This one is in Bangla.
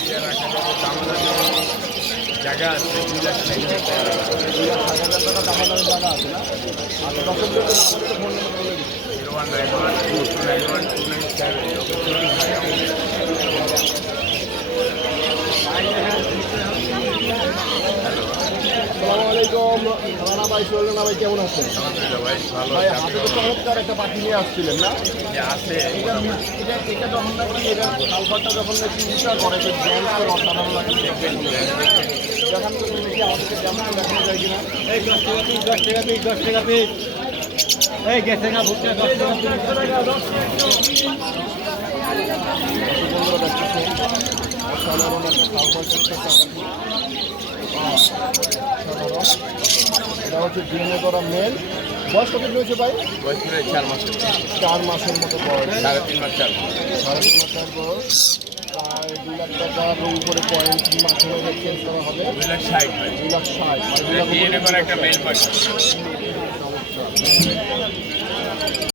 দিয়ে রাখা যাবে জায়গা আছে 2,60,000 টাকা। 2,60,000 টাকা দামাদামি জায়গা আছে না? আচ্ছা দর্শকদের জন্য আমাদের ফোন নম্বর বলে দিন। 011297297। আসসালামু আলাইকুম রানা ভাই, সোহেল ভাই, কেমন আছেন? ভাই ভালো ভাই হাতে তো চমৎকার একটা পাখি নিয়ে আসছিলেন না? আছে। এটা যখন নাকি এটা কালপাটটা যখন নাকি উঁচা করে তো জ্যান্সের অসাধারণ লাগে দেখবেন। দেখান তো দেখি আমাদেরকে জ্যান্সটা দেখানো যায় কিনা। এই 10 টাকা পিস 10 টাকা পিস 10 টাকা পিস এই গেছে না ভুট্টা 10 টাকা পিস। বন্ধুরা দেখতেছেন অসাধারণ একটা কালপাট করতে পাখি। অসাধারণ। এটা হচ্ছে ডিএনএ করা মেল। বয়স কত হয়েছে ভাই? বয়স প্রায় 4 মাসের। 4 মাসের মতো বয়স। 3.5 মাস 4 মাস। 3.5 মাসের বয়স। প্রায় 2 লাখ টাকার উপরে পয়েন্ট মাস হলে চেঞ্জ করা হবে। 2,60,000 ভাই। 2,60,000 ডিএনএ করা একটা মেল পাখি।